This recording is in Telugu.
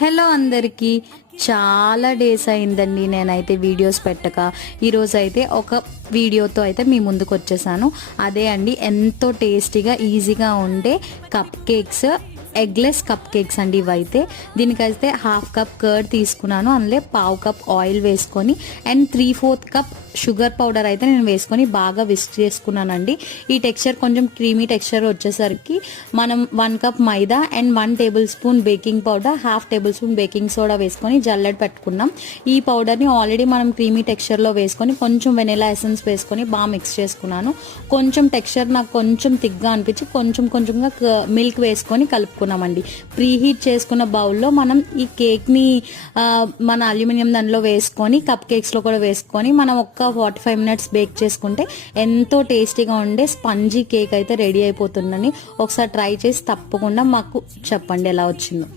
హలో అందరికీ, చాలా డేస్ అయిందండి నేనైతే వీడియోస్ పెట్టక. ఈరోజు అయితే ఒక వీడియోతో అయితే మీ ముందుకు వచ్చేసాను. అదే అండి, ఎంతో టేస్టీగా ఈజీగా ఉండే cup cakes, eggless cup cakes అండి ఇవైతే. దీనికైతే హాఫ్ కప్ కర్డ్ తీసుకున్నాను, అందులో పావు కప్ ఆయిల్ వేసుకొని అండ్ 3/4 కప్ షుగర్ పౌడర్ అయితే నేను వేసుకొని బాగా విస్క్ చేసుకున్నానండి. ఈ టెక్స్చర్ కొంచెం క్రీమీ టెక్స్చర్ వచ్చేసరికి మనం 1 cup maida and 1 table spoon baking powder, half table spoon baking soda వేసుకొని జల్లెడ పెట్టుకున్నాం. ఈ పౌడర్ని ఆల్రెడీ మనం క్రీమీ టెక్స్చర్లో వేసుకొని కొంచెం వెనిలా ఎసెన్స్ వేసుకొని బాగా మిక్స్ చేసుకున్నాను. కొంచెం టెక్స్చర్ నాకు కొంచెం థిక్గా అనిపించి కొంచెంగా మిల్క్ వేసుకొని కలుపుకున్నామండి. ప్రీ హీట్ చేసుకున్న బౌల్లో మనం ఈ కేక్ని మన అల్యూమినియం దానిలో వేసుకొని కప్ కేక్స్లో కూడా వేసుకొని మనం 45 మినిట్స్ బేక్ చేసుకుంటే ఎంతో టేస్టీగా ఉండే స్పంజీ కేక్ అయితే రెడీ అయిపోతుందని ఒకసారి ట్రై చేసి తప్పకుండా మాకు చెప్పండి ఎలా వచ్చిందో.